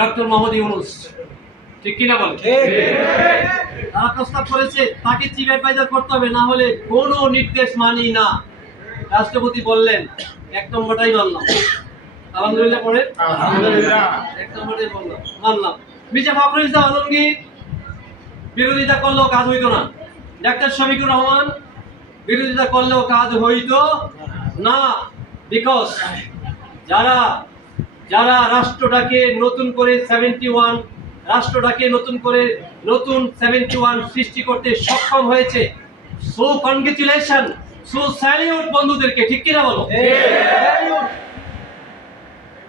Doctor Muhammad Yunus, ঠিক কিনা বলে? তারা প্রস্তাব করেছে তাকে চিফ অ্যাডভাইজার করতে হবে, না হলে কোনো নির্দেশ মানি না। রাষ্ট্রপতি বললেন এক নম্বরটাই মানলাম। আলহামদুলিল্লাহ পড়ে এক নম্বরটাই বললাম, মানলাম। মির্জা ফখরুল ইসলাম আলমগীর বিরোধিতা করলেও কাজ হইতো না। ডাক্তার শফিকুর রহমান বিরোধিতা করলেও কাজ হইতো না। বিকজ যারা যারা রাষ্ট্রটাকে নতুন করে 71 রাষ্ট্রটাকে নতুন 71 সৃষ্টি করতে সক্ষম হয়েছে, সো কনগ্রেচুলেশন, সো স্যালিউট বন্ধুদেরকে, ঠিক কিনা বলো?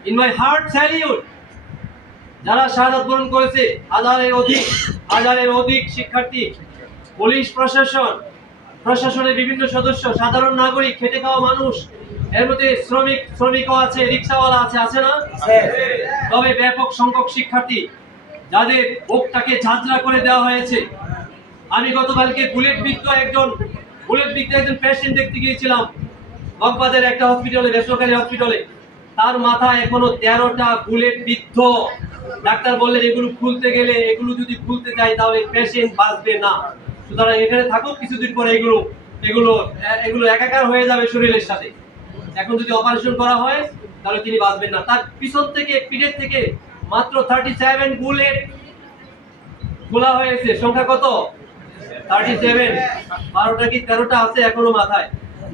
In my heart salute. যারা শাহাদাত বরণ করেছে, হাজারের অধিক শিক্ষার্থী, পুলিশ প্রশাসনের বিভিন্ন সদস্য, সাধারণ নাগরিক, খেটে খাওয়া মানুষ, এর মধ্যে শ্রমিকও আছে, রিক্সাওয়ালা আছে না? তবে ব্যাপক সংখ্যক শিক্ষার্থী যাদের বুকটাকে ঝাঁঝরা করে দেওয়া হয়েছে। আমি গতকালকে বুলেট বিদ্ধ একজন পেশেন্ট দেখতে গিয়েছিলাম মগবাজারের একটা হসপিটালে, বেসরকারি হসপিটালে। তার মাথায় এখনো 13টা বুলেট বিদ্ধ। ডাক্তার বললেন এগুলো খুলতে গেলে, এগুলো যদি খুলতে যায় তাহলে পেশেন্ট বাঁচবে না। সুতরাং এখানে থাকুক, কিছুদিন পরে এগুলো একাকার হয়ে যাবে শরীরের সাথে। এখন যদি অপারেশন করা হয় তাহলে তিনি বাঁচবেন না। তার পিঠের থেকে মাত্র 37 বুলেট খোলা হয়েছে। সংখ্যা কত? 37। 12টা কি 13টা আছে এখনো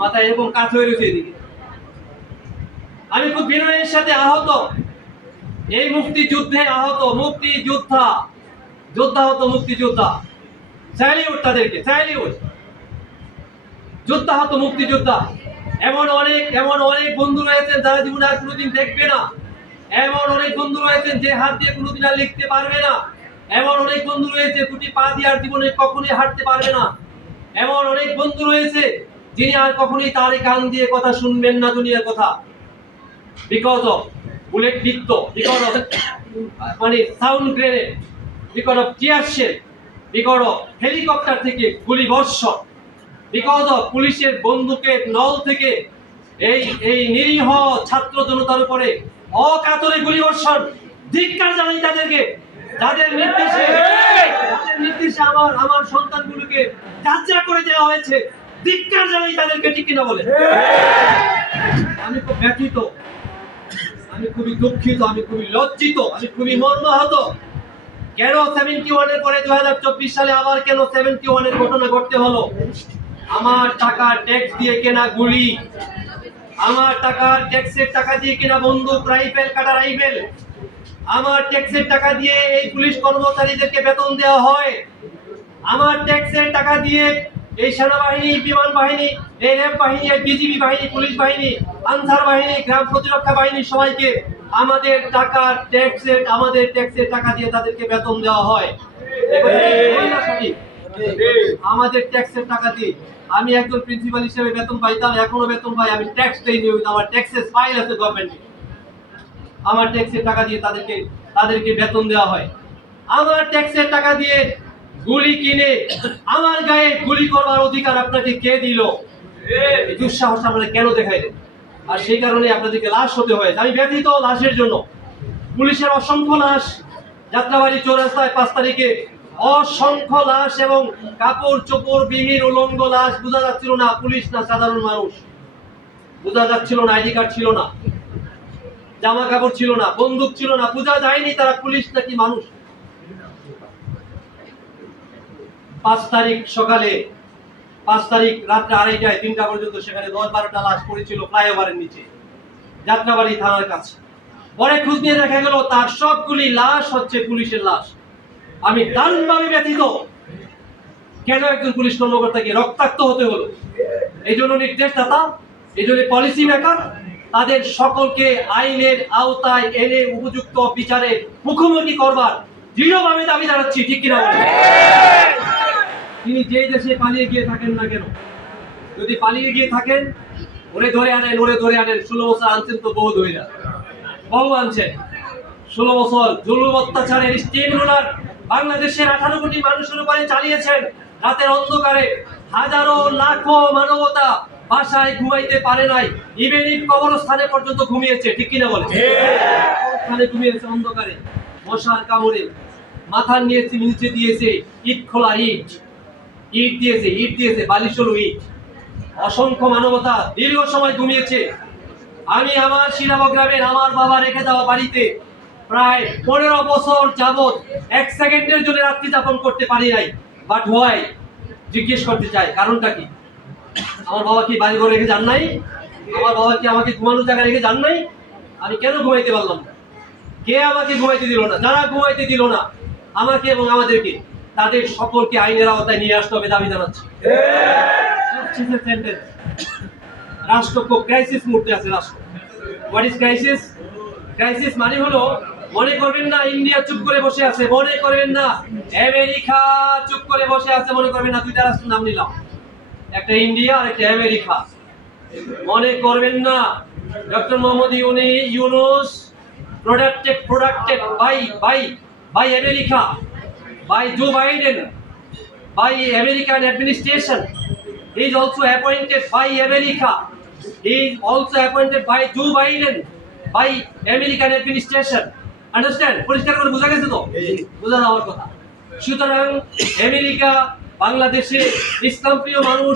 মাথায় এরকম কাজ হয়ে রয়েছে এদিকে। আমি খুব বিনয়ের সাথে আহত, এই মুক্তিযুদ্ধে আহত মুক্তিযোদ্ধা স্যালিউট তাদেরকে, স্যালিউট। যোদ্ধা মুক্তিযোদ্ধা। এমন অনেক বন্ধু রয়েছেন যারা জীবনে আর কোনোদিন দেখবে না। এমন অনেক বন্ধু রয়েছেন যে হাত দিয়ে কোনোদিন আর লিখতে পারবে না। এমন অনেক বন্ধু রয়েছে দুটি পা দিয়ে আর জীবনে কখনোই হাঁটতে পারবে না। এমন অনেক বন্ধু রয়েছে যিনি আর কখনোই তার কান দিয়ে কথা শুনবেন না, দুনিয়ার কথা। বিকজ অফ বুলেট বিদ্ধ, because of sound grenade, because of tear shell, because of helicopter থেকে গুলি বর্ষণ, বিকজ অফ পুলিশের বন্দুকের নল থেকে এই নিরীহ ছাত্র জনতার উপরে অকাতরে গুলি বর্ষণ। ধিক্কার জানাই তাদেরকে, যাদের নির্দেশে আমার সন্তানগুলোকে যাত্রা করে দেওয়া হয়েছে। ধিক্কার জানাই তাদেরকে, ঠিক কিনা বলে? আমি খুব ব্যথিত, আমি খুবই দুঃখিত, আমি খুবই লজ্জিত, আমি খুবই মর্মাহত। কেন 71 এর পরে 2024 সালে আবার কেন 71 এর ঘটনা ঘটতে হলো? আমার টাকার ট্যাক্স দিয়ে কেনা গুলি, আমার টাকার ট্যাক্সের টাকা দিয়ে কেনা বন্দুক, কাটা রাইফেল, আমার ট্যাক্সের টাকা দিয়ে এই পুলিশ কর্মচারীদেরকে বেতন দেওয়া হয়। আমার ট্যাক্সের টাকা দিয়ে এই সেনাবাহিনী, বিমান বাহিনী, এই র্যাব বাহিনী, বিজিবি বাহিনী, পুলিশ বাহিনী, আনসার বাহিনী, গ্রাম প্রতিরক্ষা বাহিনী, সবাইকে আমাদের ট্যাক্সের টাকা দিয়ে তাদেরকে বেতন দেওয়া হয়। আমাদের ট্যাক্সের টাকা দিয়ে। আমি একজন প্রিন্সিপাল হিসেবে বেতন পাইতাম, এখনো বেতন পাই। আমি ট্যাক্স দেই নিয়মিত, আমার ট্যাক্সের ফাইল আছে গভর্নমেন্টে। আমার ট্যাক্সের টাকা দিয়ে তাদেরকে বেতন দেওয়া হয়। আমার ট্যাক্সের টাকা দিয়ে গুলি কিনে আমার গায়ে গুলি করবার অধিকার আপনাকে কে দিল? এই দুঃসাহস আমরা কেন দেখাইলেন? আর সেই কারণে আপনাদেরকে লাশ হতে হয়েছে। আমি ব্যথিত লাশের জন্য। পুলিশের অসংখ্য লাশ যাত্রাবাড়ি চৌরাস্তায় 5 তারিখে, অসংখ্য লাশ এবং কাপড় চোপড় বিহীন উলঙ্গ লাশ। বোঝা যাচ্ছিল না পুলিশ না সাধারণ মানুষ, বোঝা যাচ্ছিল না। আইডি কার্ড ছিল না, জামা কাপড় ছিল না, বন্দুক ছিল না, বোঝা যায়নি তারা পুলিশ নাকি মানুষ। 5 তারিখ রাত্রে 2:30টায় 3টা পর্যন্ত সেখানে 10-12টা লাশ পড়েছিল ফ্লাইওভারের নিচে, যাত্রাবাড়ি থানার কাছে। পরে খোঁজ নিয়ে দেখা গেল তার সবগুলি লাশ হচ্ছে পুলিশের লাশ। আমি দারুণভাবে ব্যথিত, কেন একজন পুলিশ কর্মকর্তাকে রক্তাক্ত হতে হলো? এই জন্য নির্দেশদাতা, এই জন্য পলিসি মেকার তাদের সকলকে আইনের আওতায় এনে উপযুক্ত বিচারের মুখোমুখি করবার দৃঢ়ভাবে দাবি জানাচ্ছি, ঠিক কিনা? তিনি যে দেশে পালিয়ে গিয়ে থাকেন না কেন, যদি পালিয়ে গিয়ে থাকেন, ওরে ধরে আনেন। 16 বছর আনছেন তো বহু হয়ে যায়, বহু আনছেন। 16 বছর জুলুম অত্যাচারের স্টিম রোলার বাংলাদেশের 18 কোটি মানুষের উপরে চালিয়েছেন। রাতের অন্ধকারে হাজারো লাখো মানবতা বাসায় ঘুমাইতে পারে নাই, ইভেন কবরস্থানে পর্যন্ত ঘুমিয়েছে, ঠিক কিনা বলে? ঘুমিয়েছে অন্ধকারে। মশার কামড়ে মাথার নিচে দিয়েছে ইট খোলা ইট, ইট দিয়েছে বালিশলো ইট। অসংখ্য মানবতা দীর্ঘ সময় ঘুমিয়েছে। আমি আমার শিলাব গ্রামের আমার বাবা রেখে যাওয়া বাড়িতে প্রায় 15 বছর যাবত 1 সেকেন্ডের জন্য রাত্রি যাপন করতে পারি নাই। বাট হোয়াই, জিজ্ঞেস করতে চাই কারণটা কি? আমার বাবা কি বাড়ি ঘর রেখে যান নাই? আমার বাবা কি আমাকে ঘুমানোর জায়গা রেখে যান নাই? আমি কেন ঘুমাইতে পারলাম না? কে আমাকে ঘুমাইতে দিল না? যারা ঘুমাইতে দিল না আমাকে এবং আমাদেরকে, তাদের সকলকে আইনের আওতায় নিয়ে আসতে হবে দাবি জানাচ্ছি। রাষ্ট্র খুব ক্রাইসিস মুহূর্তে আছে। রাষ্ট্র, হোয়াট ইজ ক্রাইসিস? ক্রাইসিস মানে হলো, মনে করবেন না ইন্ডিয়া চুপ করে বসে আছে, মনে করবেন না আমেরিকা চুপ করে বসে আছে, মনে করবেন না। দুইটা রাষ্ট্রের নাম নিলাম, একটা ইন্ডিয়া আর একটা আমেরিকা। মনে করবেন না doctor Muhammad Yunus protected by America, by Joe Biden, by American administration. He is also appointed by America. He is also appointed by Joe Biden, by American administration. Understand? পরিষ্কার করে বোঝা গেছে তো? বোঝা যাওয়ার কথা। সুতরাং আমেরিকা বাংলাদেশে ইসলাম প্রিয় মানুষ